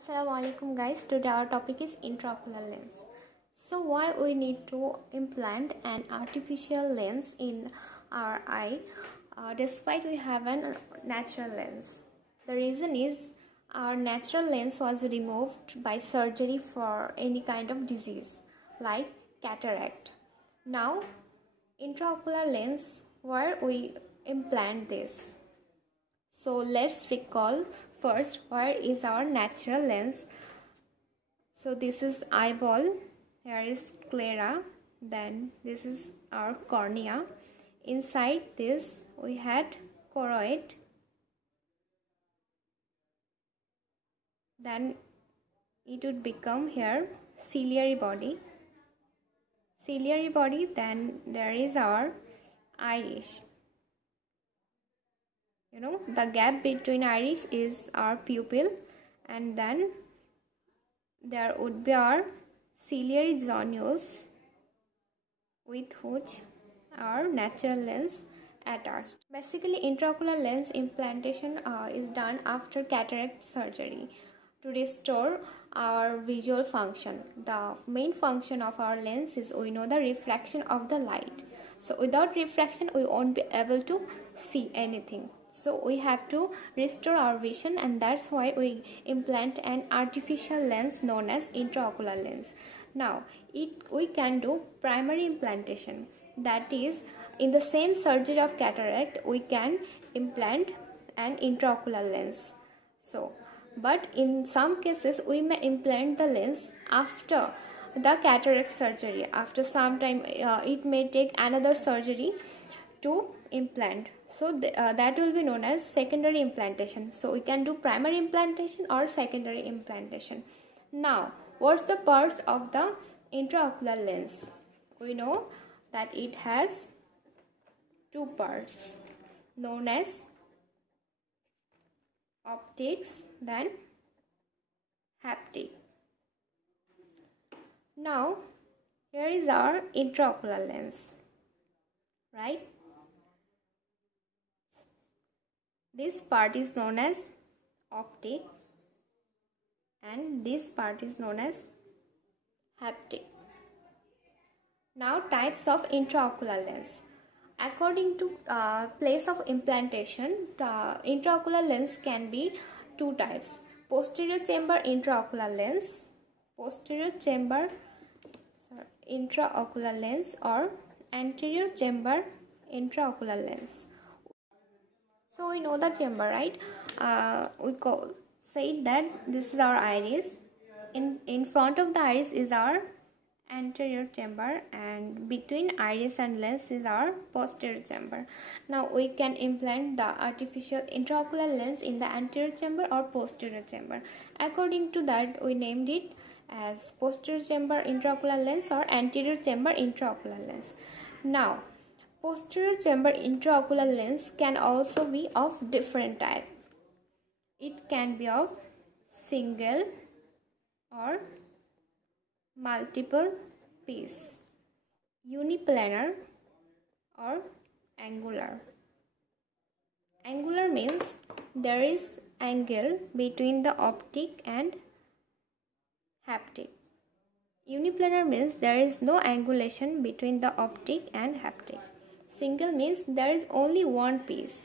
Assalamualaikum guys, today our topic is intraocular lens. So why we need to implant an artificial lens in our eye despite we have a natural lens? The reason is our natural lens was removed by surgery for any kind of disease like cataract. Now intraocular lens where we implant this. So let's recall first where is our natural lens. So this is eyeball, here is sclera, then this is our cornea. Inside this we had choroid, then it would become here ciliary body, then there is our iris. The gap between iris is our pupil, and then there would be our ciliary zonules with which our natural lens attached. Basically, intraocular lens implantation is done after cataract surgery to restore our visual function. The main function of our lens is we know the refraction of the light. So without refraction we won't be able to see anything. So we have to restore our vision, and that's why we implant an artificial lens known as intraocular lens. Now we can do primary implantation, that is in the same surgery of cataract we can implant an intraocular lens. But in some cases we may implant the lens after the cataract surgery. After some time it may take another surgery to implant. So that will be known as secondary implantation. So we can do primary implantation or secondary implantation. Now what's the parts of the intraocular lens? We know that it has two parts known as optics, then haptic. Now here is our intraocular lens, right? This part is known as optic and this part is known as haptic. Now types of intraocular lens. According to place of implantation, the intraocular lens can be two types: posterior chamber intraocular lens, intraocular lens, or anterior chamber intraocular lens. So we know the chamber, right? We say that this is our iris. In front of the iris is our anterior chamber, and between iris and lens is our posterior chamber. Now we can implant the artificial intraocular lens in the anterior chamber or posterior chamber. According to that, we named it as posterior chamber intraocular lens or anterior chamber intraocular lens. Now posterior chamber intraocular lens can also be of different type. It can be of single or multiple piece, uniplanar or angular. Angular means there is angle between the optic and haptic. Uniplanar means there is no angulation between the optic and haptic. Single means there is only one piece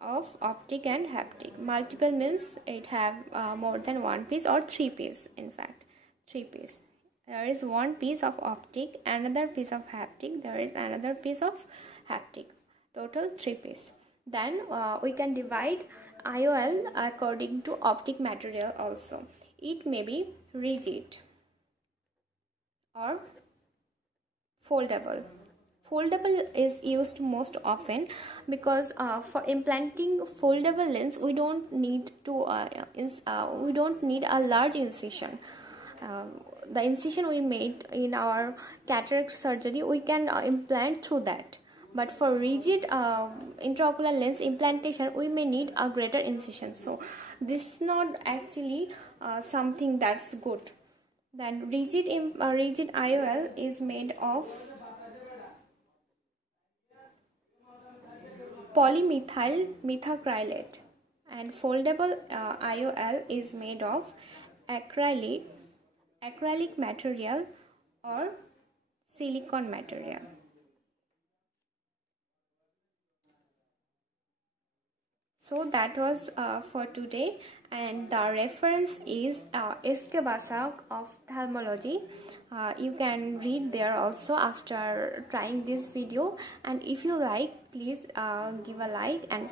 of optic and haptic. Multiple means it have more than one piece, or three piece. In fact, three piece. There is one piece of optic, another piece of haptic, there is another piece of haptic. Total three piece. Then we can divide IOL according to optic material also. It may be rigid or foldable. Foldable is used most often because for implanting foldable lens we don't need a large incision. The incision we made in our cataract surgery we can implant through that. But for rigid intraocular lens implantation we may need a greater incision. So this is not actually something that's good. Then rigid IOL is made of polymethyl methacrylate And foldable IOL is made of acrylic material or silicone material. So that was for today, and the reference is S.K. Basak Ophthalmology. You can read there also after trying this video, and if you like, please give a like and